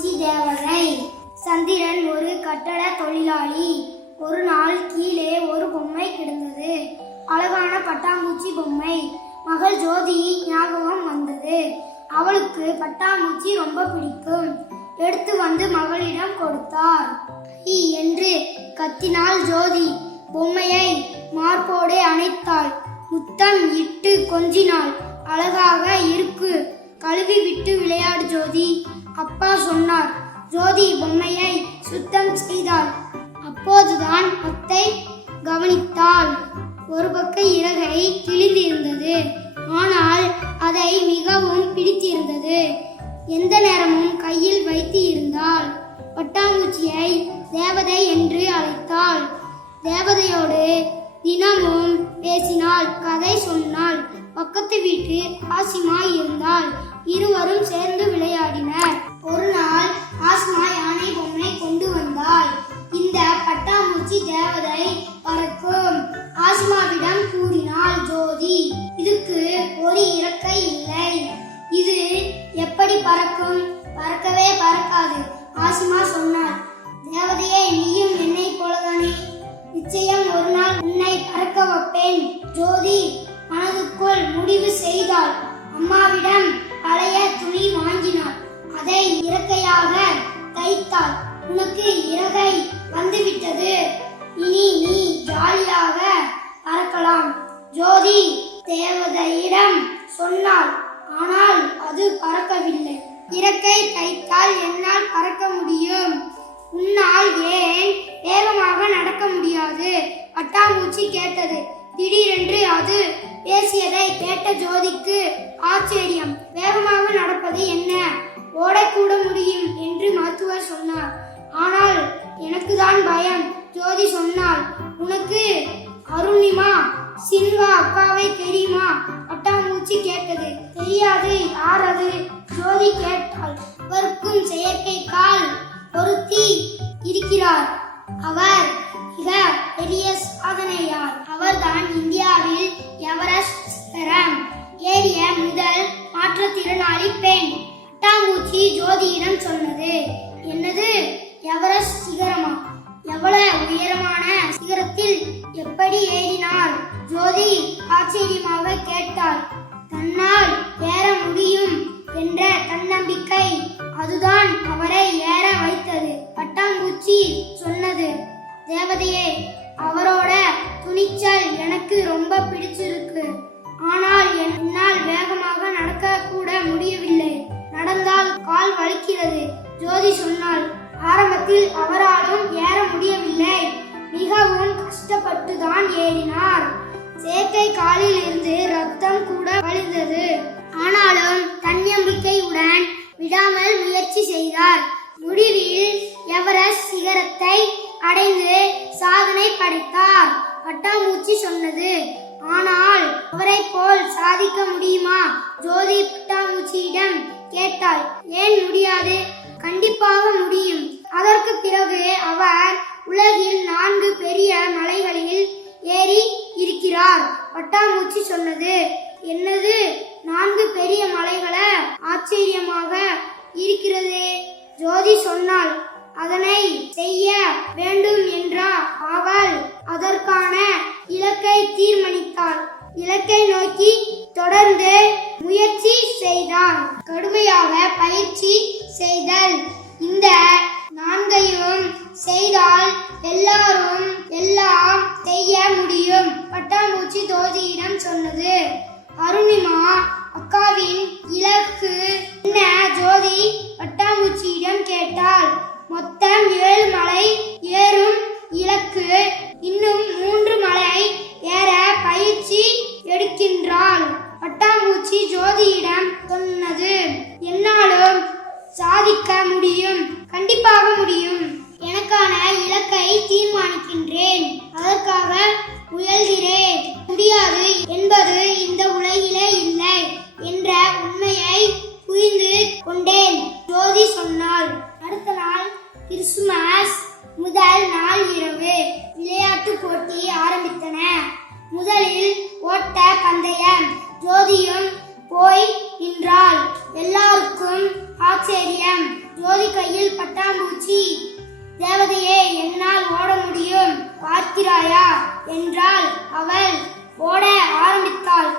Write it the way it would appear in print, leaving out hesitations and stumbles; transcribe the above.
பட்டாம்பூச்சி தேவதை. சந்திரன் ஒரு கட்டட தொழிலாளி. ஒரு நாள் கீழே ஒரு பொம்மை கிடந்தது. அழகான பட்டாம்பூச்சி பொம்மை. மகள் ஜோதி ஞாபகம் வந்தது. அவளுக்கு பட்டாம்பூச்சி ரொம்ப பிடிக்கும். எடுத்து வந்து மகளிடம் கொடுத்தார். ஐ என்று கத்தினாள் ஜோதி. பொம்மையை மார்போடு அணைத்தாள். முத்தம் இட்டு கொஞ்சினாள். அழகாக இருக்கு, கழுவி விட்டு விளையாடு ஜோதி. அப்பா சொன்னார். ஜோதி பொம்மையை சுத்தம் செய்தாள். அப்போதுதான் அத்தை கவனித்தாள். ஒரு பக்க இறகை கிழிந்திருந்தது. ஆனால் அதை மிகவும் பிடித்திருந்தது. எந்த நேரமும் கையில் வைத்து இருந்தாள். பட்டாம்பூச்சியை தேவதை என்று அழைத்தாள். தேவதையோடு தினமும் பேசினாள், கதை சொன்னாள். பக்கத்து வீட்டு ஆசிமா இருந்தாள். இருவரும் சேர்ந்து விளையாடினர். ஒரு நாள் ஆசிமா யானை பொம்மை கொண்டு வந்தாள். இந்த பட்டாம்பூச்சி தேவதை பறக்கும். ஆசிமாவிடம் கூறினாள் ஜோதி. இதுக்கு ஒரு இறக்கை இல்லை. இது எப்படி பறக்கும்? பறக்கவே பறக்காது. ஆசிமா சொன்னாள். தேவதையே, நீயும் என்னை போலதானே? நிச்சயம் ஒரு நாள் உன்னை பறக்க வைப்பேன். ஜோதி மனதுக்குள் முடிவு செய்தாள். அம்மாவிடம் பழைய துணி வாங்கினாள். அதை இறக்கையாக தைத்தாள். உனக்கு இறகை வந்துவிட்டது, இனி நீ ஜாலியாக பறக்கலாம் ஜோதி தேவதையிடம் சொன்னாள். ஆனால் அது பறக்கவில்லை. இறக்கை தைத்தால் என்னால் பறக்க முடியும். உன்னால் ஏன் வேகமாக நடக்க முடியாது? பட்டாம்பூச்சி கேட்டது. திடீரென்று அது பேசியதை கேட்ட ஜோதிக்கு ஆச்சரியம். வேகமாக நடப்பது என்ன? ஓடக்கூட முடியும் என்று மருத்துவர் சொன்னார். ஆனால் எனக்கு தான் பயம். ஜோதி சொன்னாள். உனக்கு அருணிமா சின்ஹா அக்காவை தெரியுமா? பட்டாம்பூச்சி கேட்டது. தெரியாது. யார் அது? ஜோதி கேட்டாள். அவருக்கும் செயற்கை கால் பொருத்தி இருக்கிறார். அவர் மிக பெரிய சாதனையார். அவர்தான் இந்தியாவில் எவரெஸ்ட் சிகரம் ஏறிய முதல் மாற்றுத்திறனாளி பெண். பட்டாம்பூச்சி ஜோதியிடம் சொன்னது. என்னது, எவரெஸ்ட் சிகரமா? எவ்வளவு உயரமான சிகரத்தில் எப்படி ஏறினார்? ஜோதி ஆச்சரியமாக கேட்டாள். தன்னால் ஏற முடியும் என்ற தன்னம்பிக்கை, அதுதான் அவரை ஏற வைத்தது. பட்டாம்பூச்சி சொன்னது. தேவதையே, அவரோட துணிச்சல் எனக்கு ரொம்ப பிடிச்சிருக்கு. ஆனால் என்னால் வேகமாக நடக்க கூட முடியவில்லை. நடந்தால் கால் வலிக்கிறது. ஜோதி சொன்னாள். ஆரம்பத்தில் அவராலும் ஏற முடியவில்லை. மிகவும் கஷ்டப்பட்டு தான் ஏறினார். செயற்கை காலில் இருந்து ரத்தம் கூட வழிந்தது. ஆனாலும் தன்னம்பிக்கையுடன் விடாமல் முயற்சி செய்தார். முடிவில் எவரெஸ்ட் சிகரத்தை அடைந்து சாதனை படைத்தார். பட்டாம்பூச்சி சொன்னது. ஆனால் அவரை போல் சாதிக்க முடியுமா? ஜோதி பட்டாம்பூச்சியிடம் கேட்டாள். ஏன் முடியாது? கண்டிப்பாக முடியும். அதற்கு பிறகு அவர் உலகில் 4 பெரிய மலைகளில் ஏறி இருக்கிறார். பட்டாம்பூச்சி சொன்னது. என்னது, 4 பெரிய மலைகளா? ஆச்சரியமாக இருக்கிறதே. ஜோதி சொன்னாள். அதனை செய்ய வேண்டும் என்றால் அவள் அதற்கான இலக்கை தீர்மானித்தாள். இலக்கை நோக்கி தொடர்ந்து முயற்சி செய்தாள். கடுமையாக பயிற்சி செய்தல். இந்த 4ஐயும் செய்தால் எல்லாரும் எல்லாம் செய்ய முடியும். பட்டாம்பூச்சி ஜோதியிடம் சொன்னது. அருணிமா அக்காவின் இலக்கு என்ன? ஜோதி பட்டாம்பூச்சியிடம் கேட்டாள். மொத்தம் 7 மலை ஏறும் இலக்கு. இன்னும் 3 மலை ஏற பயிற்சி எடுக்கின்றாள். பட்டாம்பூச்சி ஜோதியிடம் சொன்னது. என்னாலும் சாதிக்க முடியும். கண்டிப்பாக முடியும். எனக்கான இலக்கை தீர்மானிக்கின்றேன். அதற்காக முயல்கிறேன். முடியாது என்பது இந்த உலகிலே இல்லை என்ற உண்மையை புரிந்து கொண்டேன். ஜோதி சொன்னாள். அடுத்த நாள் கிறிஸ்துமஸ் முதல் நாள் இரவு விளையாட்டு போட்டி ஆரம்பித்தன. முதலில் ஓட்ட பந்தயம். ஜோதியும் போய் நின்றாள். எல்லாருக்கும் ஆச்சரியம். ஜோதி கையில் பட்டாம்பூச்சி. தேவதையே, என்னால் ஓட முடியும், பார்க்கிறாயா என்றால் அவள் ஓட ஆரம்பித்தாள்.